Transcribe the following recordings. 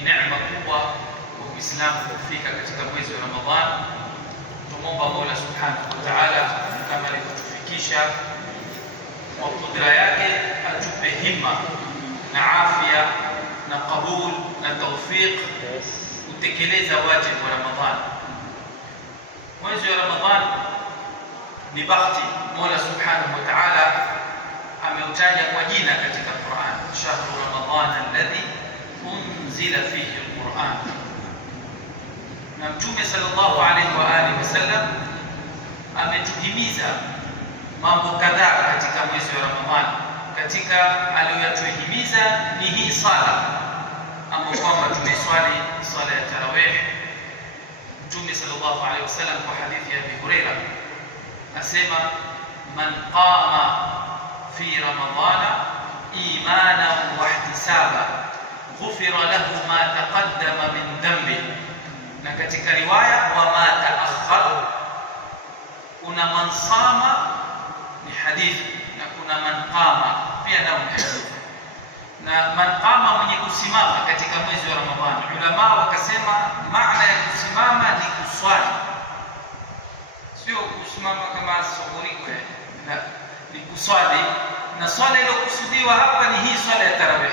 ni neema kubwa kwa Uislamu kufika katika mwezi wa Ramadhani. Tumomba Mola Subhanahu wa Ta'ala kama alivyotufikisha kwa kudra yake atupe himma na afya na kabul na tawfiq kutekeleza wajibu wa Ramadhani. Mwezi wa Ramadhani ni bahati Mola Subhanahu wa Ta'ala ameutaja kwa jina katika Qur'an, shahru Ramadhan alladhi unzila fihi alquran. Na Mtume sallallahu alayhi wa alihi wasallam ametuhimiza mambo kadhaa katika mwezi wa Ramadhani. Katika aliyotuhimiza ni hii sala ambayo kwamba tumeswali sala ya tarawih. Mtume sallallahu alayhi wasallam kwa hadithi ya Abi Huraira asema, man qama في رمضان إيمانا واحتسابا غفر له ما تقدم من ذنبه. na katika riwaya wa ma ta'akhkhar, kuna man sama ni hadithi na kuna man qama pia nao ni hadithi. Na man qama mwenye kusimama katika mwezi wa Ramadhani, ulama wakasema maana ya kusimama ni kuswali, sio kusimama kama soboriko, ni kuswali. Na swala iliyokusudiwa hapa ni hii swala ya tarawih.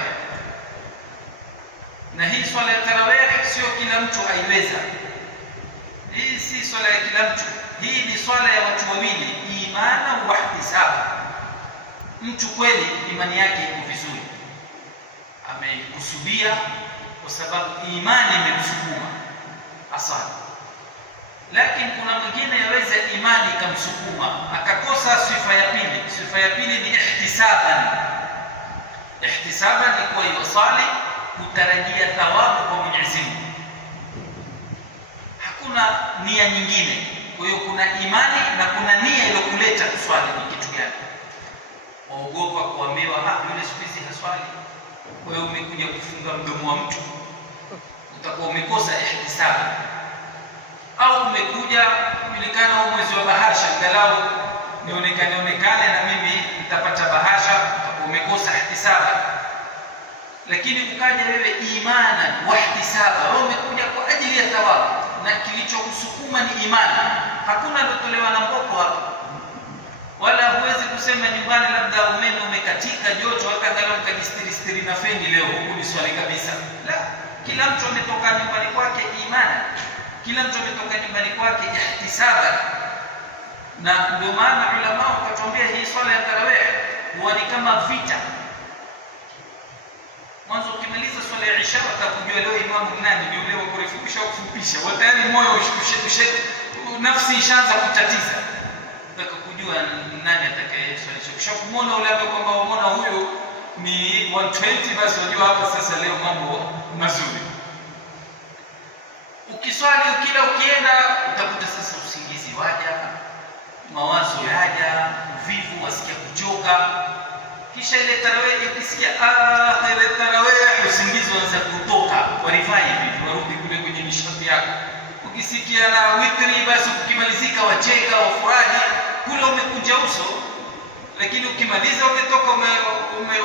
Na hii swala ya tarawih sio kila mtu aiweza. Hii si swala ya kila mtu. Hii ni swala ya watu wawili, imana wa ihtisaba. Mtu kweli imani yake iko vizuri, ameikusudia kwa sababu imani imemsukuma asali. Lakini kuna mwingine yaweza imani ikamsukuma akakosa sifa ya pili. Sifa ya pili ni ihtisaban. Ihtisaban ni kwa yusali kutarajia thawabu kwa Mwenyezi Mungu, hakuna nia nyingine. Kwa hiyo kuna imani na kuna nia iliyokuleta kuswali. Ni kitu gani? Waogopa kuambiwa yule siku hizi haswali, kwa hiyo umekuja kufunga mdomo wa mtu, utakuwa umekosa ihtisaban. Au umekuja kujulikana mwezi wa bahasha, angalau nionekane na mimi nitapata bahasha, umekosa ihtisaba. Lakini ukaja wewe imana wa ihtisaba, wewe umekuja kwa ajili ya thawabu na kilichokusukuma ni imani. Hakuna ndotolewa na mboko hapa, wala huwezi kusema nyumbani labda umeme umekatika, joto hata angalau mkajistiri na feni leo huku ni swali kabisa. La, kila mtu ametoka nyumbani kwake imani, kila mtu ametoka nyumbani kwake ihtisaba. Na ndio maana ulama wakatuambia hii swala ya tarawih huwa ni kama vita. Mwanzo ukimaliza swala ya isha utakujua leo imamu nani, ndio leo kurefupisha au kufupisha, tayari moyo nafsi ishaanza kutatiza, nataka kujua nani atakayeswalisha. Kisha kumuona ule ambaye kwamba umeona huyo ni 120, basi unajua hapa sasa leo mambo mazuri. Ukiswali ukila ukienda utakuta sasa usingizi waja, mawazo yaja, uvivu, wasikia kuchoka. Kisha ile tarawih ukisikia akhir tarawih usingizi uanza kutoka, warifai hivi warudi kule kwenye nishati yako. Ukisikia na witri basi ukimalizika wacheka wafurahi, kule umekunja uso, lakini ukimaliza umetoka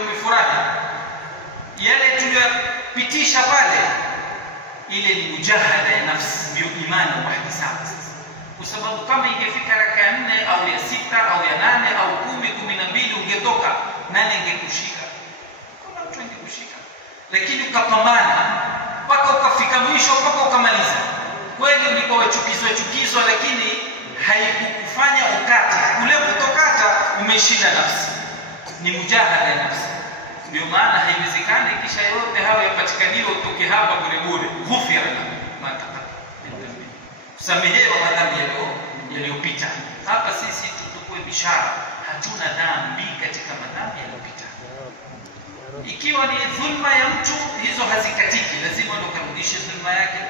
umefurahi. Yale tuliyopitisha pale, ile ni mujahada ya nafsi, ndio imani wa ihtisaba. Kwa sababu kama ingefika raka ya 4 au ya 6 au ya 8 au 10, 12 ungetoka, nani ingekushika? Kuna mtu angekushika. Lakini ukapambana mpaka ukafika mwisho, mpaka ukamaliza. Kweli ulikuwa wachukizwa, lakini haikukufanya ukate. Kule kutokata umeshinda nafsi, ni mujahada ya nafsi. Ndio maana haiwezekani kisha yote hayo yapatikaniwe utoke hapa bure. Ghufira ma taqaddama, kusamehewa madhambi yaliyopita. Hapa sisi tutukue bishara, hatuna dhambi katika madhambi yaliyopita. Ikiwa ni dhulma ya mtu, hizo hazikatiki, lazima ndo karudishe dhulma yake.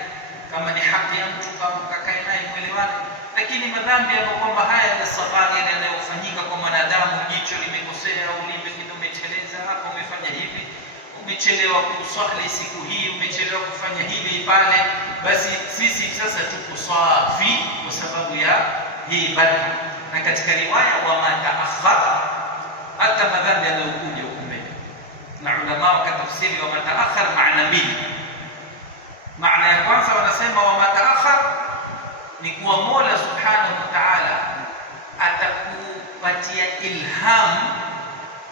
Kama ni haki ya mtu, kama kakae naye mwelewane. Lakini madhambi ambayo kwamba haya ya safari yanayofanyika kwa mwanadamu, jicho limekosea, ulimi umeteleza, hapa umefanya hivi, umechelewa kuswali siku hii, umechelewa kufanya hivi pale, basi sisi sasa tuko safi kwa sababu ya hii baraka. Na katika riwaya wa ma ta'akhkhara, hata madhambi yanayokuja huko mbele, na ulama wakatafsiri wa ma ta'akhkhara maana mbili. anasema wa mataakhar ni kuwa Mola Subhanahu wa Ta'ala atakupatia ilham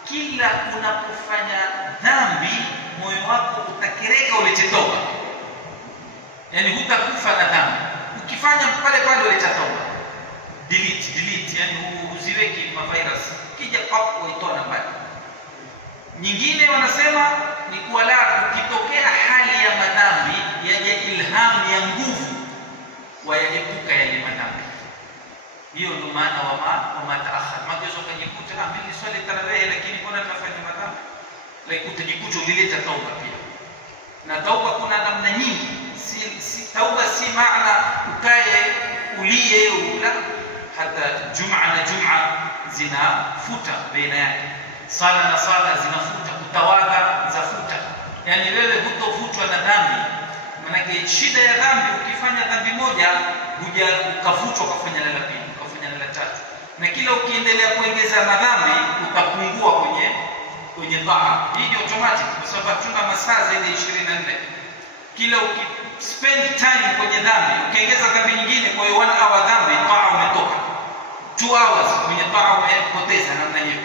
kila unapofanya dhambi, moyo wako utakereka ulete toba. Yani hutakufa na dhambi. Ukifanya pale pale ulete toba. Delete, yani usiweki mavirus. Kija hapo uitoa na mbali. Nyingine wanasema ni kuwa la ukitokea hali ya madhambi yaje ilham ya nguvu wayaepuka yale madhambi. Hiyo ndio maana wa mataakhar. Magezo kujikuta mimi swali tarawih lakini mbona nafanya madhambi? Utajikuta ulileta tauba pia. Na tauba kuna namna nyingi. Tauba si maana ukae ulie ula, hata Jumaa na Jumaa zinafuta baina yake. Sala na sala zinafuta, kutawadha zafuta. Yani wewe hutofutwa na dhambi. Maana shida ya dhambi, ukifanya dhambi moja huja ukafutwa ukafanya la pili, ukafanya la tatu. Na kila ukiendelea kuongeza madhambi utapungua kwenye taa. Hii ni automatic kwa sababu tuna masaa zaidi ya 24. Kila ukispend time kwenye dhambi, ukiongeza dhambi nyingine, kwa hiyo 1 hour dhambi taa umetoka. 2 hours kwenye taa umepoteza namna hiyo.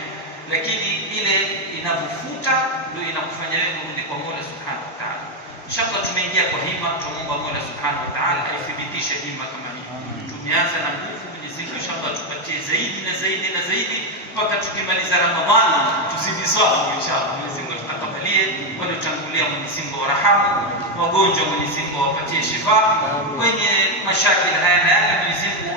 Lakini ile inavufuta ndio inakufanya wewe urudi kwa Mola Subhanahu wa Ta'ala. Inshallah tumeingia kwa hima, tuomba Mola Subhanahu wa Ta'ala aithibitishe hima kama hii. Tumeanza na nguvu, Mwenyezi Mungu inshallah tupatie zaidi na zaidi na zaidi mpaka tukimaliza Ramadhani tuzidi safu inshallah. Mwenyezi Mungu atakabalie, wale tutangulia Mwenyezi Mungu warahamu, wagonjwa Mwenyezi Mungu awapatie shifa, wenye mashakili haya na yale Mwenyezi Mungu